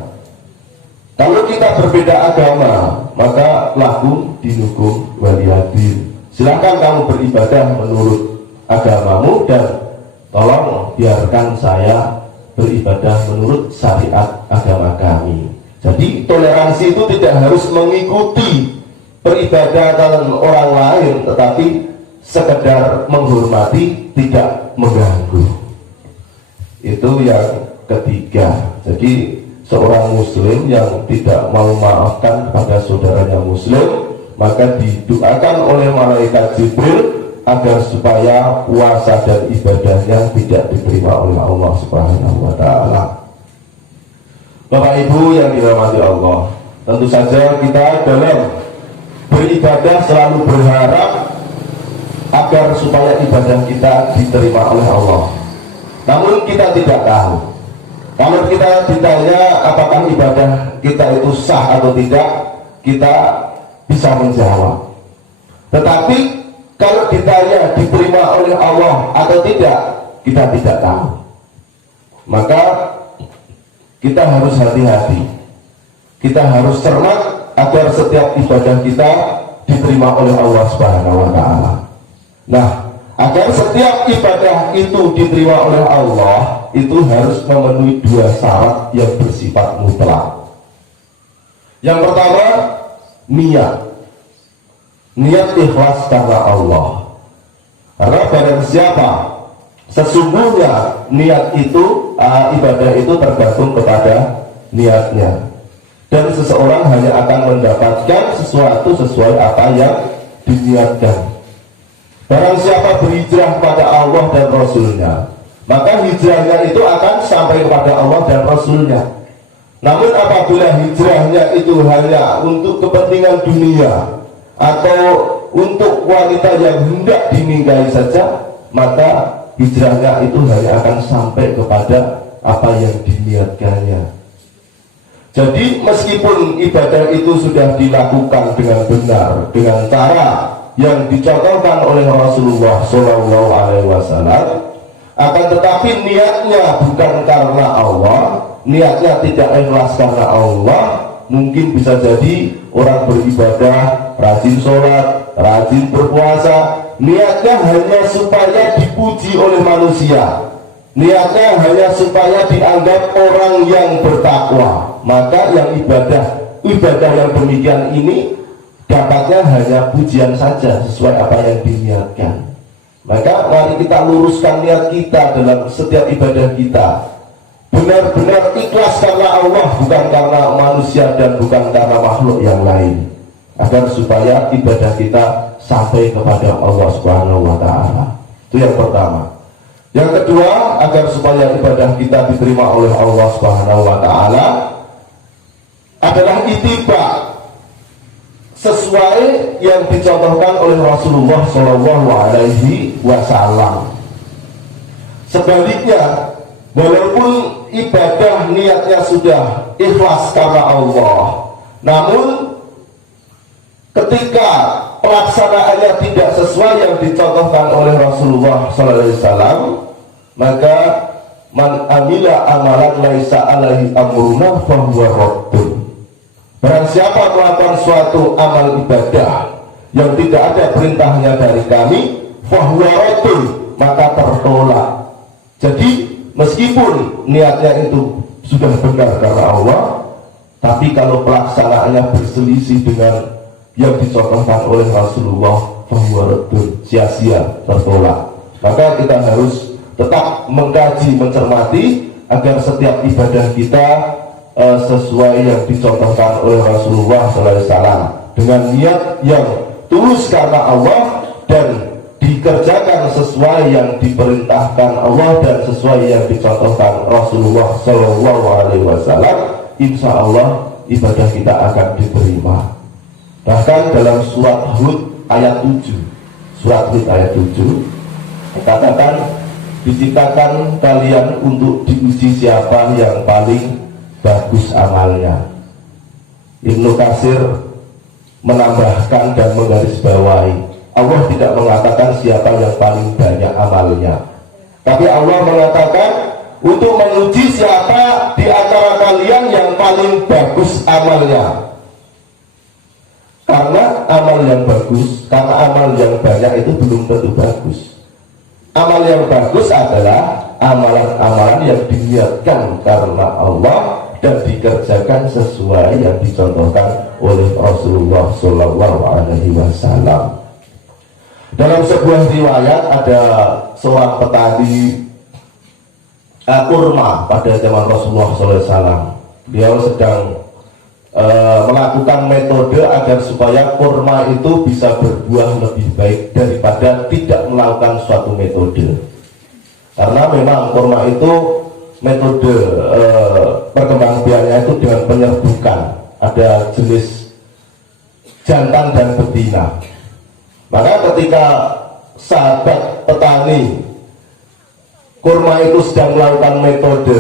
Kalau kita berbeda agama, maka lakum dinukum waliyadin. Silakan kamu beribadah menurut agamamu dan tolong biarkan saya beribadah menurut syariat agama kami. Jadi toleransi itu tidak harus mengikuti peribadatan orang lain, tetapi sekedar menghormati, tidak mengganggu. Itu yang ketiga. Jadi seorang muslim yang tidak mau maafkan kepada saudaranya muslim, maka didoakan oleh malaikat Jibril agar supaya puasa dan ibadahnya tidak diterima oleh Allah Subhanahu wa taala. Bapak Ibu yang dirahmati Allah, tentu saja kita dalam beribadah selalu berharap agar supaya ibadah kita diterima oleh Allah. Namun kita tidak tahu. Kalau kita ditanya apakah ibadah kita itu sah atau tidak, kita bisa menjawab. Tetapi kalau ditanya diterima oleh Allah atau tidak, kita tidak tahu. Maka kita harus hati-hati. Kita harus cermat agar setiap ibadah kita diterima oleh Allah Subhanahu wa taala. Nah, agar setiap ibadah itu diterima oleh Allah, itu harus memenuhi dua syarat yang bersifat mutlak. Yang pertama, niat. Niat ikhlas karena Allah. Karena barang siapa sesungguhnya niat itu, ibadah itu tergantung kepada niatnya. Dan seseorang hanya akan mendapatkan sesuatu sesuai apa yang diniatkan. Barang siapa berhijrah kepada Allah dan Rasulnya, maka hijrahnya itu akan sampai kepada Allah dan Rasulnya. Namun apabila hijrahnya itu hanya untuk kepentingan dunia atau untuk wanita yang hendak dinikahi saja, maka hijrahnya itu hanya akan sampai kepada apa yang diniatkannya. Jadi meskipun ibadah itu sudah dilakukan dengan benar, dengan cara yang dicontohkan oleh Rasulullah SAW, akan tetapi niatnya bukan karena Allah, niatnya tidak ikhlas karena Allah, mungkin bisa jadi orang beribadah, rajin sholat, rajin berpuasa, niatnya hanya supaya dipuji oleh manusia, niatnya hanya supaya dianggap orang yang bertakwa. Maka yang ibadah yang demikian ini dapatnya hanya pujian saja sesuai apa yang diniatkan. Maka mari kita luruskan niat kita dalam setiap ibadah kita, benar-benar ikhlas karena Allah, bukan karena manusia dan bukan karena makhluk yang lain, agar supaya ibadah kita sampai kepada Allah Subhanahu wa taala. Itu yang pertama. Yang kedua, agar supaya ibadah kita diterima oleh Allah Subhanahu wa taala adalah ittiba, sesuai yang dicontohkan oleh Rasulullah Shallallahu Alaihi Wasallam. Sebaliknya, walaupun ibadah niatnya sudah ikhlas karena Allah, namun ketika pelaksanaannya tidak sesuai yang dicontohkan oleh Rasulullah SAW, maka man amila amalan laisa alaihi amruna fahuwa raddun. Barang siapa melakukan suatu amal ibadah yang tidak ada perintahnya dari kami, fahuwa raddun, maka tertolak. Jadi meskipun niatnya itu sudah benar karena Allah, tapi kalau pelaksanaannya berselisih dengan yang dicontohkan oleh Rasulullah, fahuwa raddun, sia-sia, tertolak. Maka kita harus tetap mengkaji, mencermati agar setiap ibadah kita sesuai yang dicontohkan oleh Rasulullah SAW, dengan niat yang tulus karena Allah dan dikerjakan sesuai yang diperintahkan Allah dan sesuai yang dicontohkan Rasulullah SAW. Insya Allah ibadah kita akan diterima. Bahkan dalam surat Hud ayat 7, surat Hud ayat 7 dikatakan, diciptakan kalian untuk diuji siapa yang paling bagus amalnya. Ibnu Katsir menambahkan dan menggarisbawahi, Allah tidak mengatakan siapa yang paling banyak amalnya, tapi Allah mengatakan untuk menguji siapa di antara kalian yang paling bagus amalnya. Karena amal yang bagus, karena amal yang banyak itu belum tentu bagus. Amal yang bagus adalah amalan-amalan yang diniatkan karena Allah dan dikerjakan sesuai yang dicontohkan oleh Rasulullah SAW. Dalam sebuah riwayat ada seorang petani kurma pada zaman Rasulullah SAW. Beliau sedang melakukan metode agar supaya kurma itu bisa berbuah lebih baik daripada tidak melakukan suatu metode. Karena memang kurma itu metode perkembangbiakannya itu dengan penyerbukan, ada jenis jantan dan betina. Maka ketika sahabat petani kurma itu sedang melakukan metode,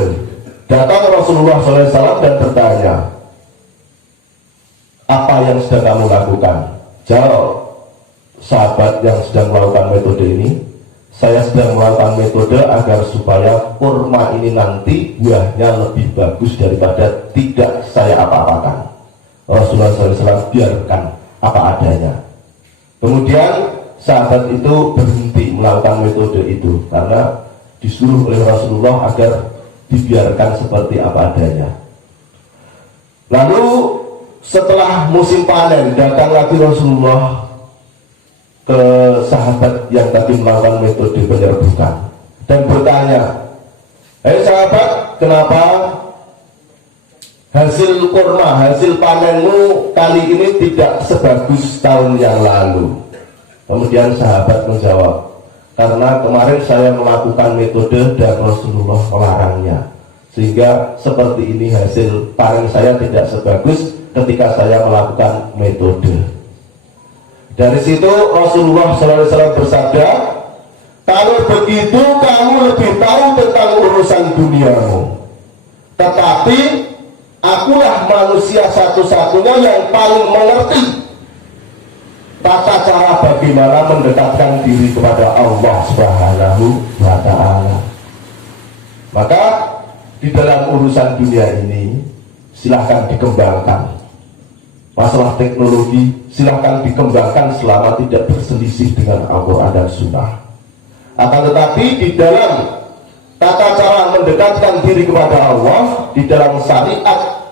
datang Rasulullah SAW dan bertanya, apa yang sedang kamu lakukan? Jawab sahabat yang sedang melakukan metode ini, saya sedang melakukan metode agar supaya kurma ini nanti buahnya lebih bagus daripada tidak saya apa-apakan. Rasulullah SAW biarkan apa adanya. Kemudian sahabat itu berhenti melakukan metode itu karena disuruh oleh Rasulullah agar dibiarkan seperti apa adanya. Lalu setelah musim panen, datang lagi Rasulullah ke sahabat yang tadi melakukan metode penyerbukan dan bertanya, "Hei sahabat, kenapa hasil kurma, hasil panenmu kali ini tidak sebagus tahun yang lalu?" Kemudian sahabat menjawab, "Karena kemarin saya melakukan metode dan Rasulullah melarangnya, sehingga seperti ini hasil panen saya tidak sebagus ketika saya melakukan metode." Dari situ Rasulullah SAW bersabda, "Kalau begitu kamu lebih tahu tentang urusan duniamu, tetapi akulah manusia satu-satunya yang paling mengerti tata cara bagaimana mendekatkan diri kepada Allah Subhanahu wa Ta'ala." Maka di dalam urusan dunia ini silahkan dikembangkan. Masalah teknologi silahkan dikembangkan selama tidak berselisih dengan Al-Quran dan Sunnah. Akan tetapi di dalam tata cara mendekatkan diri kepada Allah, di dalam syariat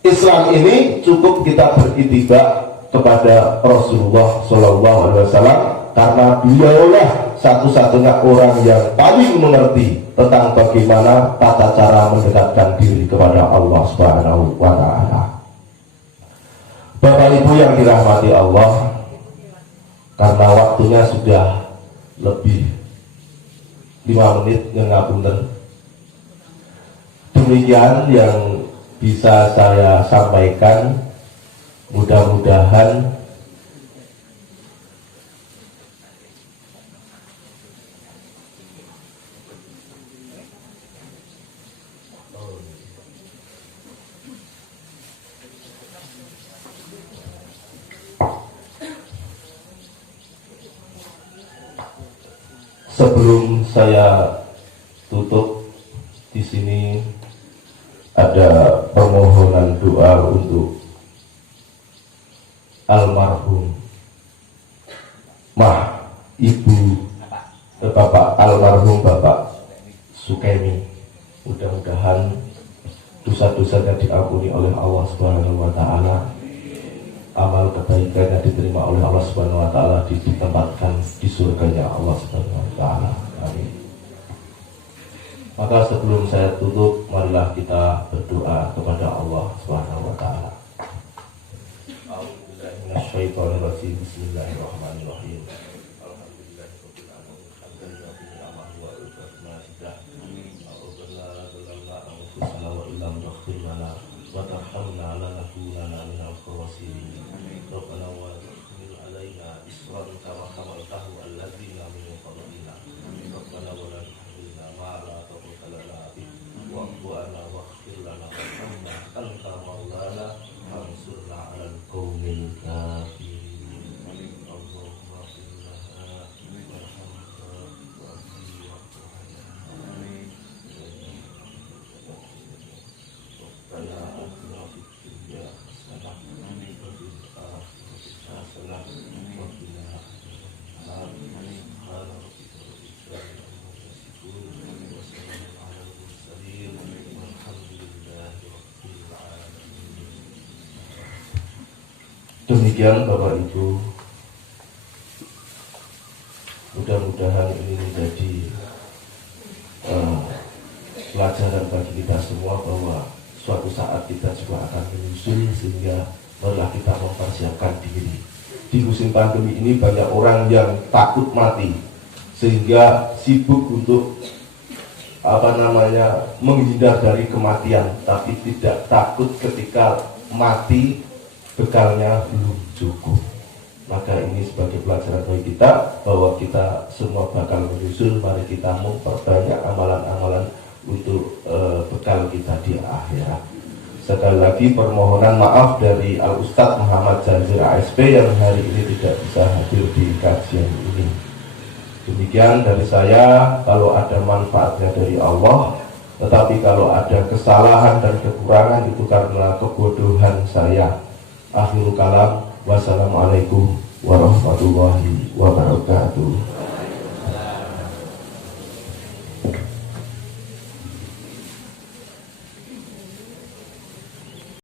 Islam ini cukup kita beritiba kepada Rasulullah SAW, karena beliaulah satu-satunya orang yang paling mengerti tentang bagaimana tata cara mendekatkan diri kepada Allah Subhanahu wa Ta'ala. Bapak Ibu yang dirahmati Allah, karena waktunya sudah lebih 5 menit ngapunten. Demikian yang bisa saya sampaikan. Mudah-mudahan Sebelum saya tutup di sini ada permohonan doa untuk almarhum Ibu Bapak almarhum Bapak Sukemi. Mudah-mudahan dosa-dosanya diampuni oleh Allah Subhanahu wa taala. Amal kebaikannya diterima oleh Allah Subhanahu wa taala, ditempatkan di surganya Allah Subhanahu wa taala. Amin. Maka sebelum saya tutup, marilah kita berdoa kepada Allah Subhanahu wa taala. A'udzubillahi minasyaitonirrajim. Bismillahirrahmanirrahim. Alhamdulillahirabbil alamin. Hamdan ni'amahu wa al-fatihah. Rabbana zalamna anfusana wa illam taghfir lana wa tarhamna lanakunanna minal khasirin. Rabbana wa la tahmil 'alaina isran kama hamaltahu 'alal ladzina min qablina. Rabbana wa la tuhammilna ma la taqata lana bihi wa'fu 'anna waghfir lana warhamna anta maulana fansurna 'alal qaumil kafirin. Allahumma ighfir lana warhamna wa'afi wa'fu'anna. Rabbana atina fid dunya hasanah wa fil akhirati hasanah wa qina adzabannar. Subhana rabbika rabbil izzati amma yasifun wa salamun 'alal mursalin walhamdulillahi rabbil alamin. Demikian Bapak Ibu, mudah-mudahan ini menjadi pelajaran bagi kita semua bahwa suatu saat kita juga akan menyusul, sehingga marilah kita mempersiapkan diri. Di musim pandemi ini banyak orang yang takut mati, sehingga sibuk untuk menghindar dari kematian, tapi tidak takut ketika mati bekalnya belum cukup. Maka ini sebagai pelajaran bagi kita bahwa kita semua bakal menyusul. Mari kita memperbanyak amalan-amalan untuk bekal kita di akhirat. Sekali lagi permohonan maaf dari Al-Ustadz Muhammad Jazir ASP yang hari ini tidak bisa hadir di kajian ini. Demikian dari saya. Kalau ada manfaatnya dari Allah, tetapi kalau ada kesalahan dan kekurangan itu karena kebodohan saya. Akhirul kalam, wassalamualaikum warahmatullahi wabarakatuh.